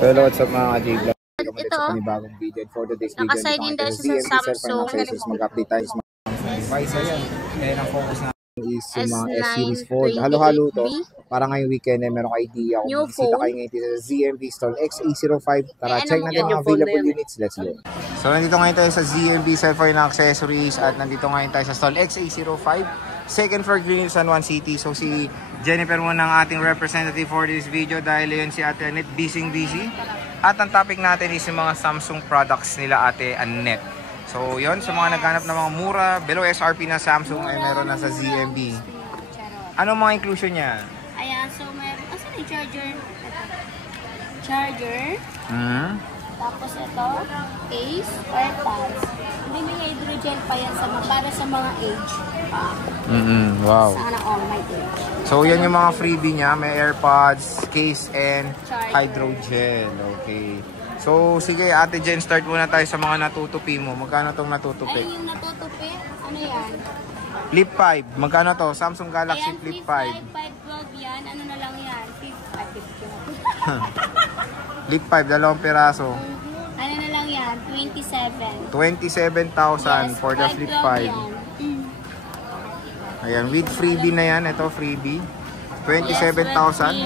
Hello, what's up mga ka-J-Vlog? Ito, sa panibagong video. For today's video, nakaside din dahil sa Samsung. Mag-update tayo sa mga isa yan. Kaya ang focus natin is yung mga S-Series Fold. 28B. Halo-halo to. Para ngayong weekend ay merong idea kung New bisita phone. kayo ngayon dito sa ZMV Stall XA05. Tara, Eh, check ano natin mo? ang available units. Let's go. So, nandito ngayon tayo sa ZMV Cellphone na accessories at nandito ngayon tayo sa Stall XA05. Second floor, Greenhill, San Juan City. So, si Jennifer muna ang ating representative for this video dahil yun si Ate Annette busy. At ang topic natin is yung mga Samsung products nila Ate Annette. So, yun, sa mga naghanap ng mga mura, below SRP na Samsung ay meron na sa ZMV. Ano mga inclusion niya? Ayan, so meron, asan yung charger? Ito. Charger. Tapos ito, case, AirPods. Hindi may hydrogen pa yan para sa mga age. Wow. Sana all my age. So, yan yung mga freebie niya. May AirPods, case, and Charger. hydrogel. Okay. So, sige, Ate Jen, start muna tayo sa mga natutupi mo. Magkano tong natutupi? Ayun yung natutupi. Ano yan? Flip 5. Magkano to? Samsung Galaxy Ayan, Flip 5. 512 yan. Ano na lang yan? 50. Flip 5, dalawang piraso. Ano na lang yan? 27. 27,000 for the Flip 5. Ayan, with freebie na yan. Ito, freebie. 27,000.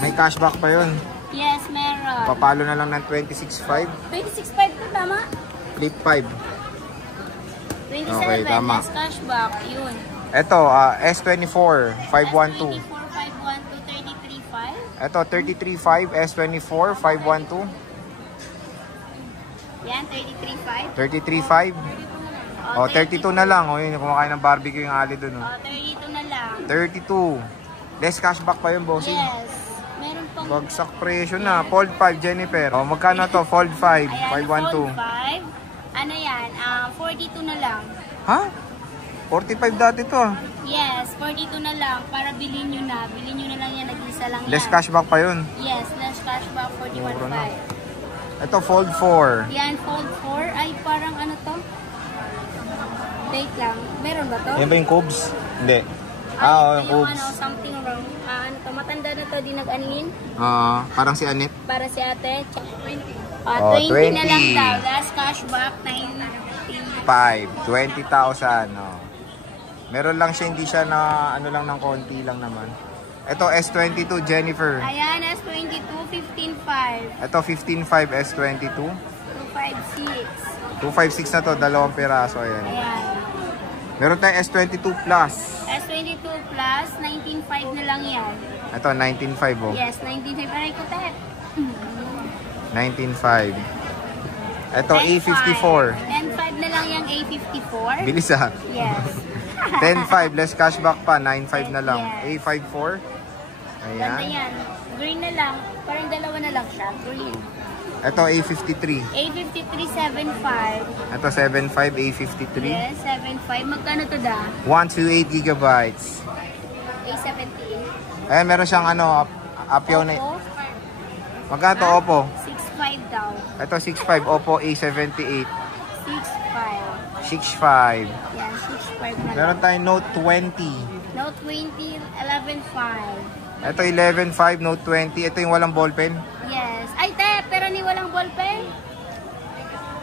May cashback pa yun. Yes, meron. Papalo na lang ng 26,500. 26.5 to, tama? Flip 5. 27, Okay, tama. less cashback. Yun. Ito, S24, 512. S24, 512, 33.5. Ito, 33.5, S24, 512. Yan, 33.5. 33.5. O, 32 na lang. O, yun, kumakain ng barbecue yung ali dun. O. 32 na lang. 32. Less cashback pa yun, bossing. Yes. Meron pang... Bagsak presyo na. Fold 5, Jennifer. O, magkano to? Fold 5, Ayan, 512. Fold 5. Ano yan? 42 na lang. Ha? 45 dati to. Yes, 42 na lang. Para bilhin nyo na. Bilhin nyo na lang yan. Nag-isa lang yan. Less cashback pa yun. Yes, less cashback. 41.5. Ito, Fold 4. Yan, Fold 4. Ay, parang ano to? Wait lang. Meron ba to? Yan ba yung Cubes? Hindi. Ay, Oo, ito yung yung Cubes. ano, something wrong. Ano to? Matanda na to. Di nag-aningin. Parang si Annette. Para si ate. 20. 20 na lang daw. Last cashback, 19. 5, 20,000. No. Meron lang siya, hindi siya na ano lang ng konti lang naman. Ito S22 Jennifer. Ayan, S22, 15.5. Ito 15.5 S22. 256. 256 na to, dalawang piraso. Ayan. Ayan. Meron tayong S22 Plus. S22 Plus, 19.5 na lang yan. Ito 19.5 oh. Yes, 19.5. Aray ko tayo. 19.5. Ito A54. 10.5 na lang yung A54. Bilis ah. Yes. 10.5 less cashback pa, 9.5 na lang. Yes. A54. Ganda Ayan. yan. Green na lang. Parang dalawa na lang siya. Green. Ito A53. A53, 7.5. Ito 7.5 A53. Yes, 7.5. Magkano to da? 128 gigabytes. A78. Ayan, meron siyang ano, Apple na. Oppo, Magkano to, Oppo? 6.5 daw. Ito 6.5 Oppo A78. 6.5. 6.5. Yan, 6.5 na Meron lang. tayong Note 20. Note 20, 11.5. Ito 11.5 Note 20. Ito yung walang ballpen. Yes. Ay, te, pero ni walang ballpen.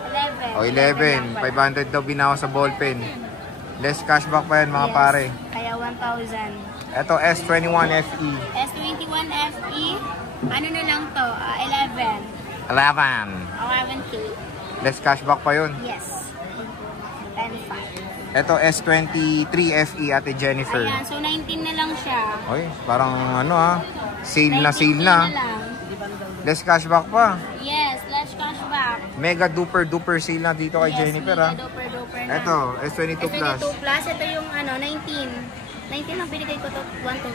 11. O 11. 500 daw binawa sa ballpen. Less cashback pa yan mga Yes. pare. Kaya 1,000. Ito S21 FE. S21 FE, ano na lang to? 11. 11. 11K. Less cashback pa yun. Yes. 10.5. Ito S23 FE Ate Jennifer. Ayan, so 19 na lang siya. Oy, parang ano sale na 19K sale na. lang. Less cashback pa. Yes, less cashback. Mega duper duper sale na dito kay Jennifer Duper na. Ito, S22 Plus. S22 Plus, ito yung ano, 19. 19 ang binigay ko to, 1 to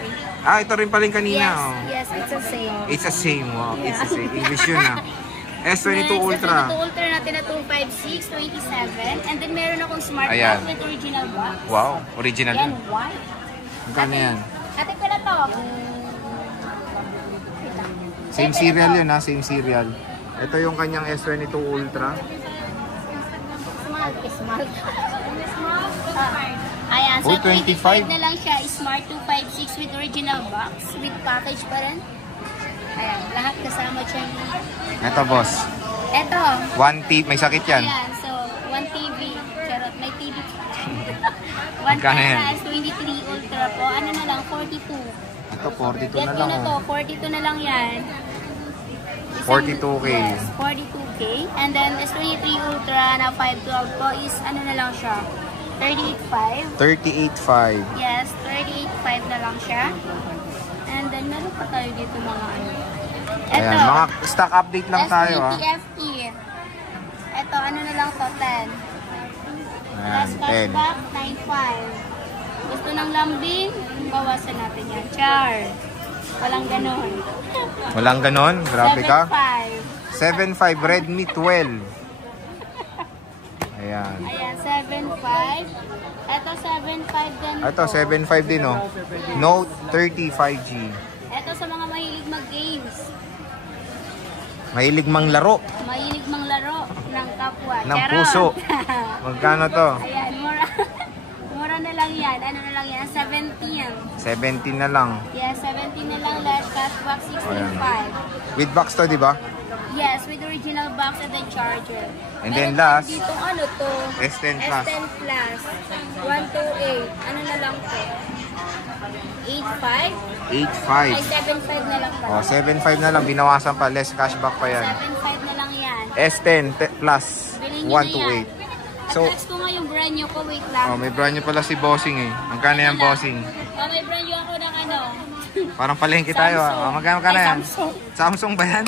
8. Ito rin pala yung kanina. Yes, Oh. yes, it's the same. It's the same. Wow, Yeah. it's the same. English yun S22 Next, Ultra. S22 Ultra natin na 256, 27. And then meron akong smart Ayan. box with original box. Wow, original Yan, yun. white. Magkano yan? Ate, pala to. Same serial yun same serial. Ito yung kanyang S22 Ultra. Smart. Ayan, so Uy, 25 25 na lang siya. Smart 256 with original box. With package pa rin. Ayan, lahat kasama dyan. Ito, boss. Ito. 1 TV. May sakit yan. Ayan, so 1 TV. Charot, may TV. 1 Magkano yan? Plus, 23 Ultra po. Ano na lang, 42. Ito, 42 Get na ko lang. na to, Oh. 42 na lang yan. 42K. Yes, 42K. And then, S23 Ultra na 512 po is ano na lang siya, 38.5. 38.5. Yes, 38.5 na lang siya. And then, meron pa tayo dito mga ano. Ito, Ayan, mga stock update lang tayo, ha. S20FE. Ito, ano na lang to, 10. Ayan, Plus 10. cashback, 9.5. Gusto ng lambing, bawasan natin yan. Char. Walang ganon. Walang ganon? Grabe ka. 7.5. 7.5 Redmi 12. Ayan. Ayan, 7.5. Ito, 7.5 din. Ito, 7.5 din, oh. Note 30 5G. Ito sa mga mahilig mag-games. Mahilig mang laro Mahilig mang laro ng kapwa. ng Charot. puso. Magkano to? Ayan, mura na lang yan. Ano na lang yan? 17. 17 na lang. Yeah, 17 na lang. Last cashback, 16.5. With box to, di ba? Yes, with original box and then charger. And then Meron last, dito ano to? S10 Plus. S10 Plus. 128. Ano na lang to? 8.5? 8.5. Ay, 7.5 na lang pala. Oh, 7.5 na lang. Binawasan pa. Less cashback pa yan. 7.5 na lang yan. S10 Plus. Bilhin nyo na 128. yan. So, At ko nga yung brand nyo ko. Wait lang. oh, may brand new pala si Bossing eh. Magkano yan, Bossing? Oh, may brand nyo ako ng ano. Parang palengke tayo ah. Oh, magkano ka na Ay, yan? Samsung. Samsung ba yan?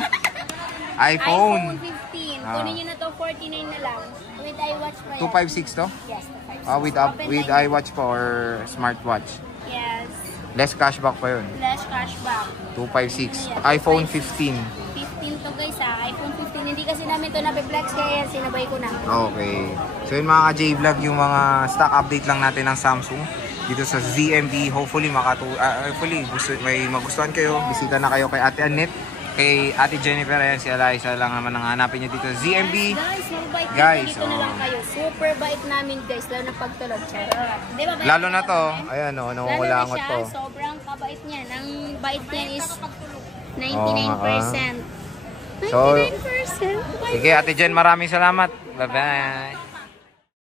iPhone. iPhone 15. Ah. Kunin nyo na to, 49 na lang. With iWatch pa yan. 256 to? Yes, 256. Ah, with Open with line. iWatch pa or smartwatch. Yes. Less cashback pa yun. Flash cashback. 256. Ayan, iPhone 256. 15. 15 to guys ha. iPhone 15. Hindi kasi namin to napiplex kaya yan, sinabay ko na. Okay. So yun mga ka-J-Vlog, yung mga stock update lang natin ng Samsung dito sa ZMB. Hopefully may magustuhan kayo. Bisita na kayo kay Ate Annette, kay Ate Jennifer, ayan si Eliza lang naman ang hanapin niyo dito sa ZMB. Guys, mabait Guys, dito na lang kayo. Super bait namin guys, lalo na pagtulog. Charot. Di ba, bait Lalo na to, naman? ayan o, Lalo na nangungulangot siya, to. sobrang kabait niya. Ang bait niya is 99%. So, 99%. sige Ate Jen, maraming salamat. Bye-bye.